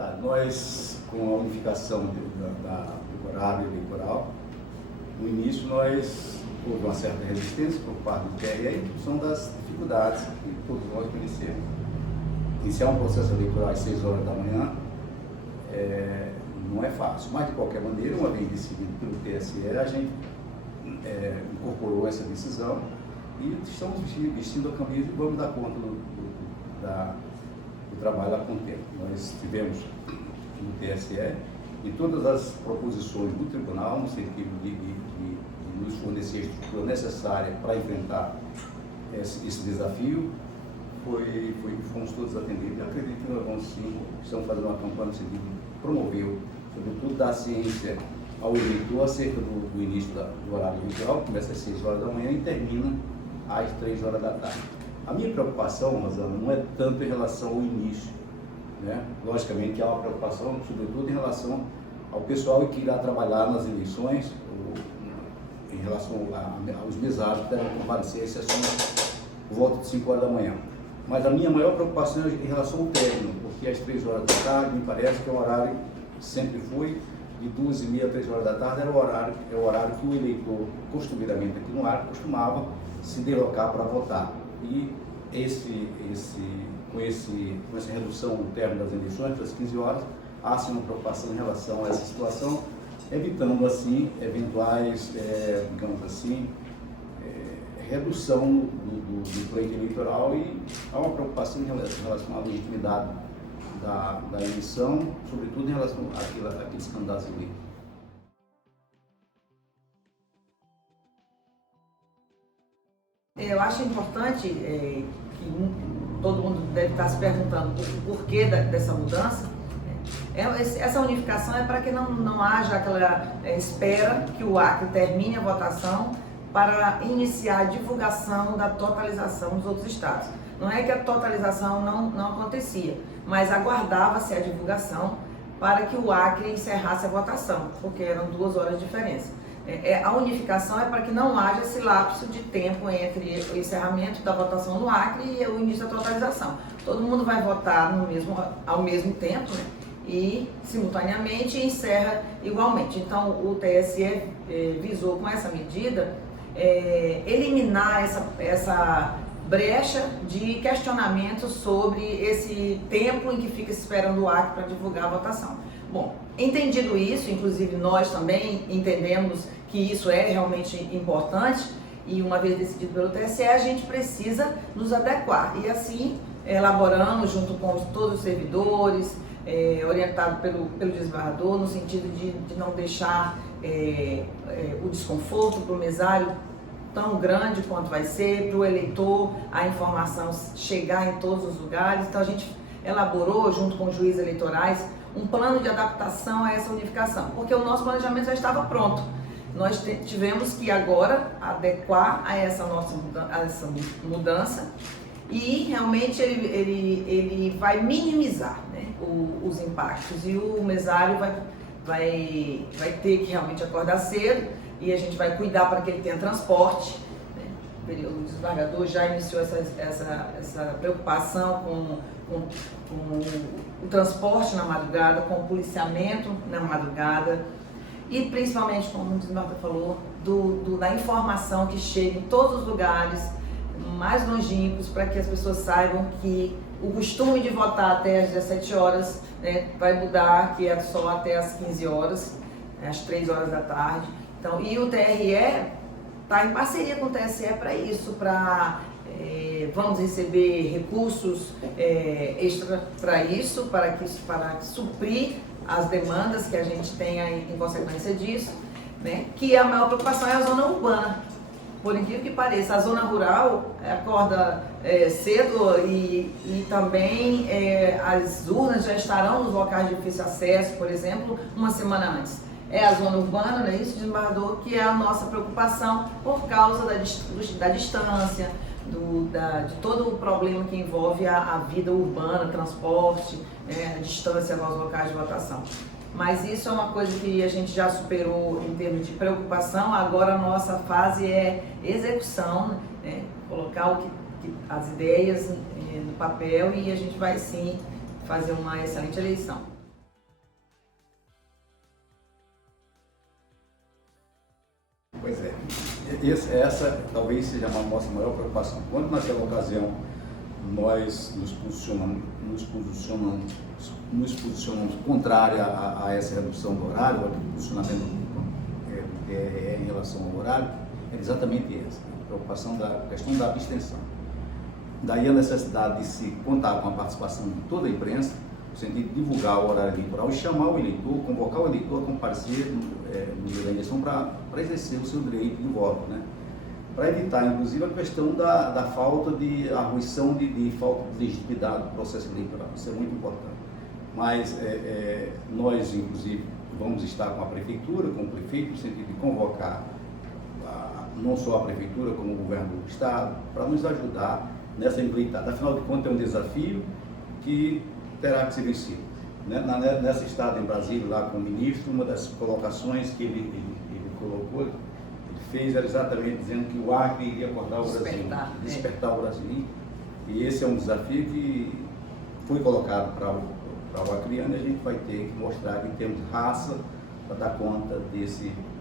verdade. Nós, com a unificação do horário eleitoral, no início houve uma certa resistência por parte do TRE em função das dificuldades que todos nós conhecemos. Iniciar um processo eleitoral às 6 horas da manhã não é fácil, mas de qualquer maneira, uma vez decidido pelo TSE, a gente incorporou essa decisão e estamos vestindo a camisa e vamos dar conta do trabalho a contento. Nós tivemos no TSE e todas as proposições do tribunal no sentido de nos fornecer a estrutura necessária para enfrentar esse desafio, fomos todos atendidos. Eu acredito que nós vamos sim, estamos fazendo uma campanha no sentido de promover, sobretudo, dar ciência ao eleitor acerca do início do horário eleitoral, que começa às 6 horas da manhã e termina às 3 horas da tarde. A minha preocupação, Rosana, não é tanto em relação ao início, né? Logicamente há uma preocupação, sobretudo em relação ao pessoal que irá trabalhar nas eleições, em relação aos mesários que devem comparecer às sessões por volta de 5 horas da manhã. Mas a minha maior preocupação é em relação ao término, porque às 3 horas da tarde me parece que é um horário que sempre foi, de 2h30 a 3 horas da tarde, é o horário que o eleitor, costumeiramente aqui no Acre, costumava se deslocar para votar. E com essa redução do término das eleições, das 15 horas, há sim uma preocupação em relação a essa situação, evitando assim eventuais, digamos assim, redução do pleito eleitoral, e há uma preocupação em relação à legitimidade da eleição, sobretudo em relação àqueles candidatos eleitos. Eu acho importante que todo mundo deve estar se perguntando o porquê dessa mudança. Essa unificação é para que não haja aquela espera que o Acre termine a votação para iniciar a divulgação da totalização dos outros estados. Não é que a totalização não acontecia, mas aguardava-se a divulgação para que o Acre encerrasse a votação, porque eram 2 horas de diferença. A unificação é para que não haja esse lapso de tempo entre o encerramento da votação no Acre e o início da totalização. Todo mundo vai votar ao mesmo tempo, né? E simultaneamente encerra igualmente. Então o TSE visou com essa medida eliminar essa brecha de questionamento sobre esse tempo em que fica esperando o Acre para divulgar a votação. Bom, entendido isso, inclusive nós também entendemos que isso é realmente importante, e uma vez decidido pelo TSE, a gente precisa nos adequar. E assim, elaboramos junto com todos os servidores, orientado pelo desembargador, no sentido de não deixar o desconforto para o mesário tão grande quanto vai ser, para o eleitor a informação chegar em todos os lugares. Então a gente elaborou, junto com os juízes eleitorais, um plano de adaptação a essa unificação, porque o nosso planejamento já estava pronto. Nós tivemos que agora adequar a essa mudança, e realmente ele vai minimizar, né, os impactos, e o mesário vai ter que realmente acordar cedo, e a gente vai cuidar para que ele tenha transporte, né? O desembargador já iniciou essa preocupação com o transporte na madrugada, com o policiamento na madrugada, e principalmente, como o desembargador falou, da informação que chega em todos os lugares mais longínquos, para que as pessoas saibam que o costume de votar até às 17 horas, né, vai mudar, que é só até às 15 horas, às 3 horas da tarde. Então, e o TRE está em parceria com o TSE para isso, vamos receber recursos extra para isso, para suprir as demandas que a gente tem em consequência disso, né? Que a maior preocupação é a zona urbana. Por incrível que pareça, a zona rural acorda cedo, e também as urnas já estarão nos locais de difícil acesso, por exemplo, uma semana antes. É a zona urbana, não é isso, desembargador, que é a nossa preocupação por causa da distância, de todo o problema que envolve a vida urbana, transporte, a distância aos locais de votação. Mas isso é uma coisa que a gente já superou em termos de preocupação. Agora a nossa fase é execução, né? Colocar as ideias no papel, e a gente vai sim fazer uma excelente eleição. Pois é. Essa talvez seja a nossa maior preocupação. Quando naquela ocasião nós nos posicionamos contrária a essa redução do horário, ao posicionamento do TRE em relação ao horário, é exatamente essa, a preocupação da questão da abstenção. Daí a necessidade de se contar com a participação de toda a imprensa, no sentido de divulgar o horário eleitoral e chamar o eleitor, convocar o eleitor a comparecer no dia da eleição para exercer o seu direito de voto, né? Para evitar, inclusive, a questão da falta de arruição de falta de legitimidade do processo eleitoral. Isso é muito importante. Mas nós, inclusive, vamos estar com a prefeitura, com o prefeito, no sentido de convocar não só a prefeitura, como o governo do estado, para nos ajudar nessa empreitada. Afinal de contas, é um desafio que terá que ser vencido. Nessa estada em Brasília, lá com o ministro, uma das colocações que ele colocou, ele fez era exatamente dizendo que o Acre iria acordar o Brasil, despertar o Brasil. E esse é um desafio que foi colocado para o acreano, e a gente vai ter que mostrar que temos raça para dar conta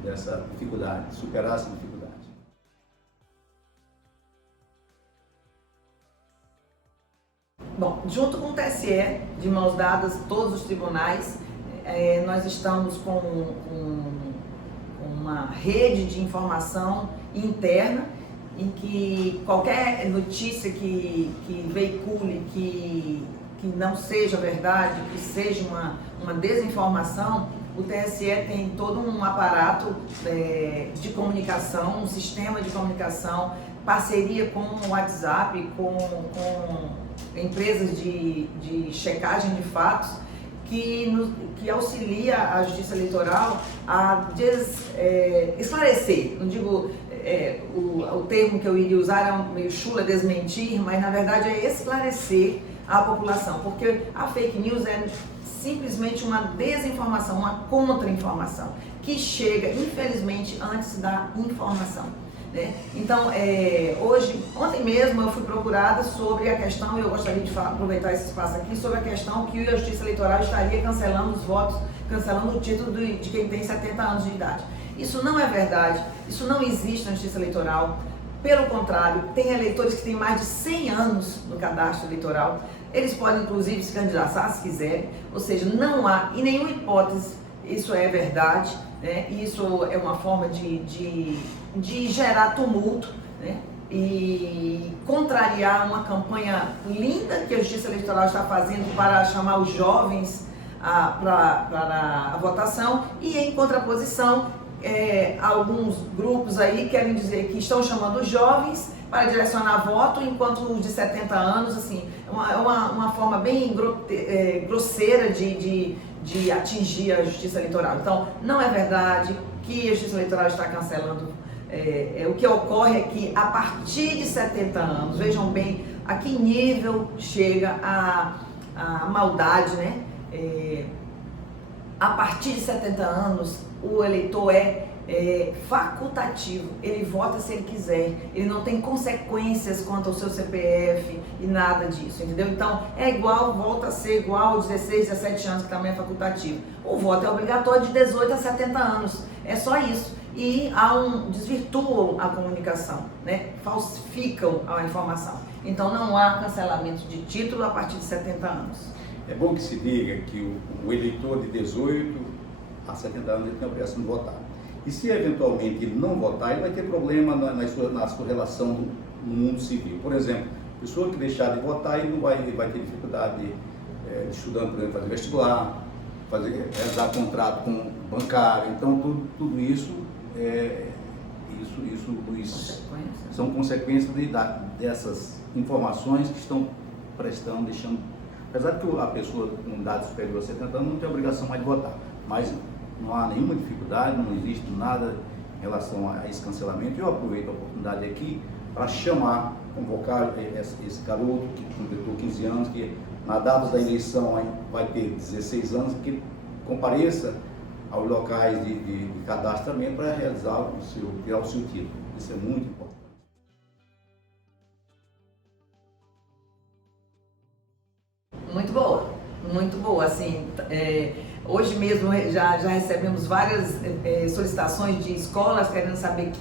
dessa dificuldade, superar essa dificuldade. Bom, junto com o TSE, de mãos dadas, todos os tribunais, nós estamos com uma rede de informação interna em que qualquer notícia que veicule, que não seja verdade, que seja uma desinformação, o TSE tem todo um aparato de comunicação, um sistema de comunicação, parceria com o WhatsApp, com empresas de checagem de fatos, que auxilia a Justiça Eleitoral a esclarecer. Não digo, o termo que eu iria usar é meio chula, desmentir, mas na verdade é esclarecer a população, porque a fake news é simplesmente uma desinformação, uma contra-informação, que chega, infelizmente, antes da informação. Então, ontem mesmo eu fui procurada sobre a questão, e eu gostaria de aproveitar esse espaço aqui, sobre a questão que a Justiça Eleitoral estaria cancelando os votos, cancelando o título de quem tem 70 anos de idade. Isso não é verdade, isso não existe na Justiça Eleitoral. Pelo contrário, tem eleitores que têm mais de 100 anos no cadastro eleitoral, eles podem inclusive se candidatar se quiserem, ou seja, não há, em nenhuma hipótese, isso é verdade, isso é uma forma de gerar tumulto, e contrariar uma campanha linda que a Justiça Eleitoral está fazendo para chamar os jovens para a votação, e em contraposição, alguns grupos aí querem dizer que estão chamando os jovens para direcionar voto, enquanto os de 70 anos, assim, é uma forma bem grosseira de atingir a Justiça Eleitoral. Então, não é verdade que a Justiça Eleitoral está cancelando. O que ocorre é que a partir de 70 anos, vejam bem a que nível chega a maldade, a partir de 70 anos, o eleitor é facultativo, ele vota se ele quiser, ele não tem consequências quanto ao seu CPF e nada disso, entendeu? Então, volta a ser igual aos 16, 17 anos, que também é facultativo. O voto é obrigatório de 18 a 70 anos, é só isso. E desvirtuam a comunicação, falsificam a informação. Então, não há cancelamento de título a partir de 70 anos. É bom que se diga que o eleitor de 18 a 70 anos ele tem a obrigação de votar. E se eventualmente ele não votar, ele vai ter problema na sua relação no mundo civil. Por exemplo, a pessoa que deixar de votar, ele vai ter dificuldade de estudando, por exemplo, fazer vestibular, realizar contrato com bancário. Então, tudo isso são consequências dessas informações que estão deixando. Apesar de que a pessoa com idade superior a 70 anos não tem obrigação mais de votar, mas não há nenhuma dificuldade, não existe nada em relação a esse cancelamento. Eu aproveito a oportunidade aqui para convocar esse garoto que completou 15 anos, que na data da eleição vai ter 16 anos, que compareça aos locais de cadastramento para realizar tirar o seu título. Isso é muito importante. Muito boa, assim, Hoje mesmo já recebemos várias solicitações de escolas querendo saber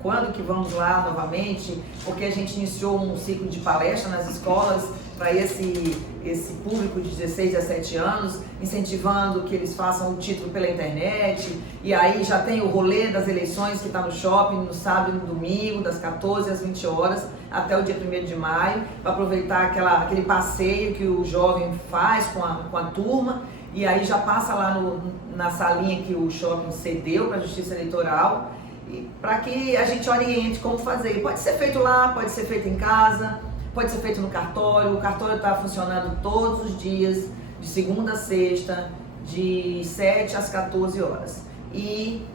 quando que vamos lá novamente, porque a gente iniciou um ciclo de palestra nas escolas para esse público de 16 a 17 anos, incentivando que eles façam o título pela internet. E aí já tem o rolê das eleições que está no shopping no sábado e no domingo, das 14 às 20 horas até o dia 1º de maio, para aproveitar aquele passeio que o jovem faz com a turma. E aí já passa lá na salinha que o shopping cedeu para a Justiça Eleitoral, para que a gente oriente como fazer. Pode ser feito lá, pode ser feito em casa, pode ser feito no cartório. O cartório está funcionando todos os dias, de segunda a sexta, de 7 às 14 horas. E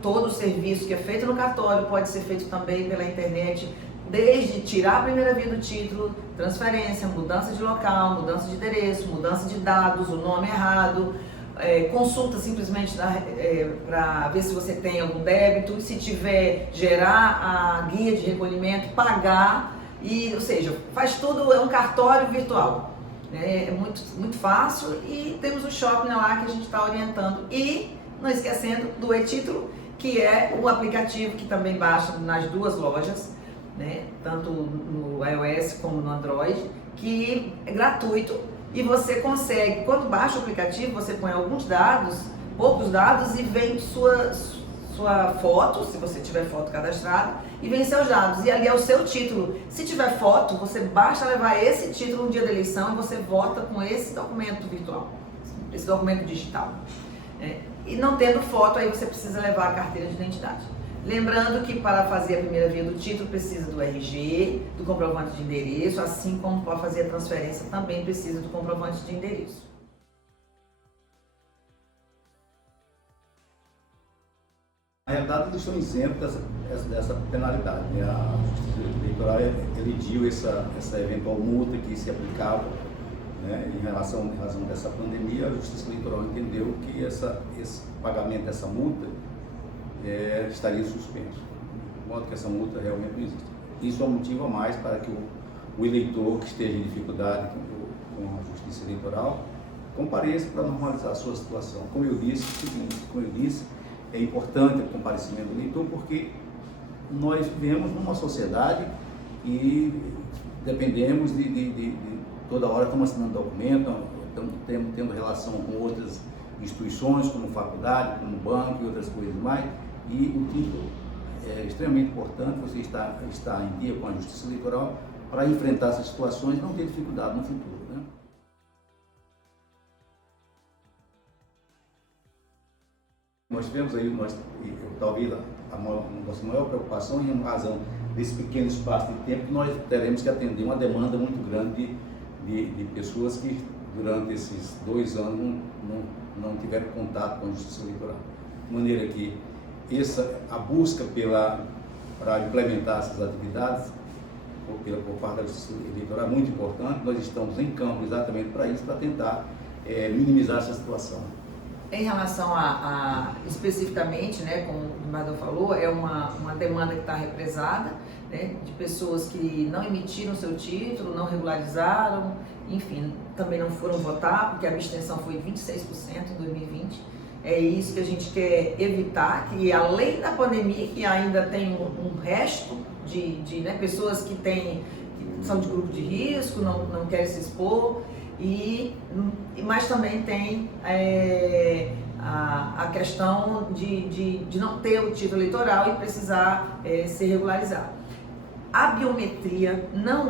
todo o serviço que é feito no cartório pode ser feito também pela internet, desde tirar a primeira via do título, transferência, mudança de local, mudança de endereço, mudança de dados, o nome errado, consulta simplesmente para ver se você tem algum débito, se tiver, gerar a guia de recolhimento, pagar, ou seja, faz tudo, é um cartório virtual. É muito, muito fácil, e temos o shopping lá que a gente está orientando. E não esquecendo do e-título, que é o aplicativo que também baixa nas duas lojas, né, tanto no iOS como no Android, que é gratuito. E você consegue, quando baixa o aplicativo, você põe alguns dados, poucos dados, e vem sua foto, se você tiver foto cadastrada, e vem seus dados. E ali é o seu título. Se tiver foto, você basta levar esse título no dia da eleição e você vota com esse documento virtual, esse documento digital. E não tendo foto, aí você precisa levar a carteira de identidade. Lembrando que para fazer a primeira via do título precisa do RG, do comprovante de endereço, assim como para fazer a transferência também precisa do comprovante de endereço. Na realidade, eles estão isentos dessa penalidade, né? A Justiça Eleitoral elidiu essa eventual multa que se aplicava, né? Em razão dessa pandemia. A Justiça Eleitoral entendeu que esse pagamento dessa multa estaria suspenso, de modo que essa multa realmente não existe. Isso é um motivo a mais para que o eleitor que esteja em dificuldade com a Justiça Eleitoral compareça para normalizar a sua situação. Como eu disse, é importante o comparecimento do eleitor, porque nós vivemos numa sociedade e dependemos de toda hora estamos assinando documento, estamos tendo relação com outras instituições, como faculdade, como banco e outras coisas mais. E o título é extremamente importante, você está em dia com a Justiça Eleitoral para enfrentar essas situações e não ter dificuldade no futuro, né? Nós tivemos aí, talvez a nossa maior preocupação, em razão desse pequeno espaço de tempo, que nós teremos que atender uma demanda muito grande de pessoas que durante esses 2 anos não tiveram contato com a Justiça Eleitoral. De maneira que a busca para implementar essas atividades por parte da Justiça Eleitoral é muito importante. Nós estamos em campo exatamente para isso, para tentar minimizar essa situação. Em relação especificamente, né, como o Madão falou, é uma demanda que está represada, né, de pessoas que não emitiram seu título, não regularizaram, enfim, também não foram votar, porque a abstenção foi 26% em 2020. É isso que a gente quer evitar, que além da pandemia, que ainda tem um resto de pessoas que são de grupo de risco, não querem se expor, mas também tem a questão de não ter o título eleitoral e precisar ser regularizado. A biometria não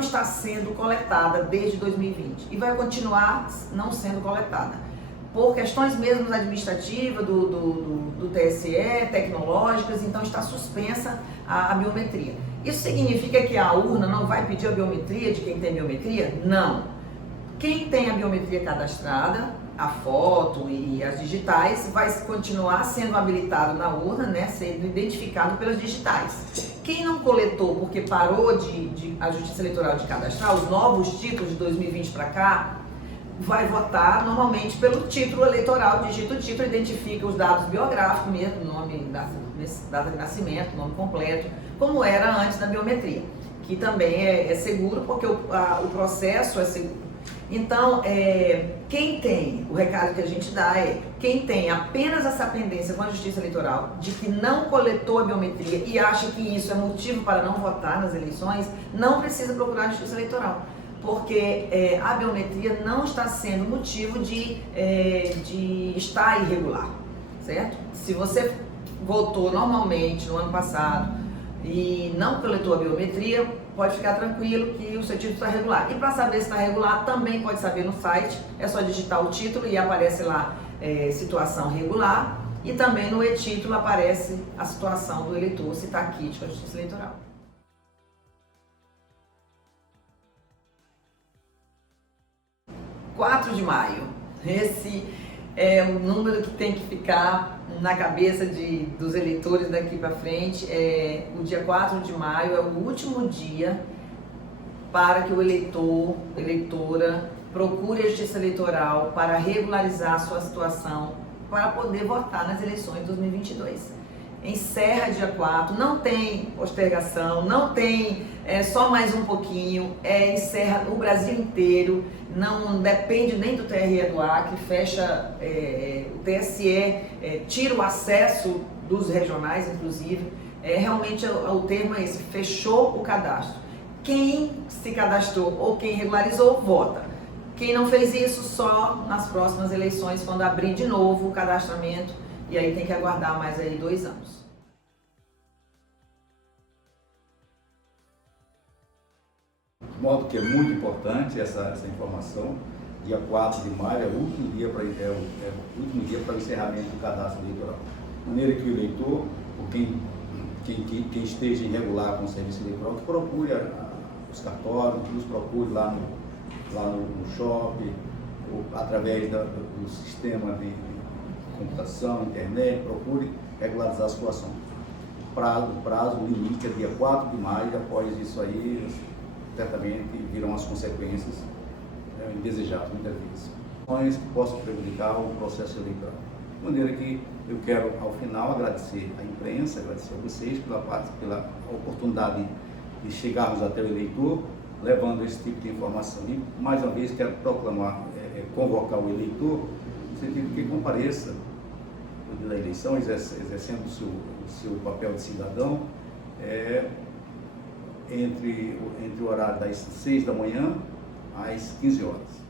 está sendo coletada desde 2020 e vai continuar não sendo coletada por questões mesmo administrativas do TSE, tecnológicas. Então está suspensa a biometria. Isso significa que a urna não vai pedir a biometria de quem tem biometria? Não. Quem tem a biometria cadastrada, a foto e as digitais, vai continuar sendo habilitado na urna, né, sendo identificado pelas digitais. Quem não coletou porque parou a Justiça Eleitoral de cadastrar os novos títulos de 2020 para cá, vai votar normalmente pelo título eleitoral, digita o título, identifica os dados biográficos mesmo, nome, data de nascimento, nome completo, como era antes da biometria, que também é seguro, porque o processo Então, quem tem, o recado que a gente dá é, quem tem apenas essa pendência com a Justiça Eleitoral de que não coletou a biometria e acha que isso é motivo para não votar nas eleições, não precisa procurar a Justiça Eleitoral, porque a biometria não está sendo motivo de estar irregular, certo? Se você votou normalmente no ano passado e não coletou a biometria, pode ficar tranquilo que o seu título está regular. E para saber se está regular, também pode saber no site, é só digitar o título e aparece lá situação regular, e também no e-título aparece a situação do eleitor, se está quite com a Justiça Eleitoral. (4 de maio), esse é o número que tem que ficar na cabeça dos eleitores daqui para frente. O dia 4 de maio é o último dia para que o eleitor, eleitora, procure a Justiça Eleitoral para regularizar a sua situação, para poder votar nas eleições de 2022. Encerra dia 4, não tem postergação, não tem só mais um pouquinho, encerra o Brasil inteiro, não depende nem do TRE do Acre, fecha, o TSE tira o acesso dos regionais, inclusive, realmente o termo é esse, fechou o cadastro. Quem se cadastrou ou quem regularizou, vota. Quem não fez isso, só nas próximas eleições, quando abrir de novo o cadastramento, e aí tem que aguardar mais aí 2 anos. De modo que é muito importante essa informação. Dia 4 de maio é o último dia para o encerramento do cadastro eleitoral. De maneira que o eleitor, ou quem esteja irregular com o serviço eleitoral, que procure os cartórios, que nos procure lá no shopping, ou através do sistema de computação, internet, procure regularizar a situação. O prazo limite é dia 4 de maio, e após isso aí, certamente virão as consequências indesejadas, muitas vezes. Que possam prejudicar o processo eleitoral. De maneira que eu quero, ao final, agradecer à imprensa, agradecer a vocês pela oportunidade de chegarmos até o eleitor, levando esse tipo de informação. E, mais uma vez, quero proclamar, convocar o eleitor, no sentido que compareça no dia da eleição, exercendo o seu papel de cidadão, entre o horário das 6 da manhã às 15 horas.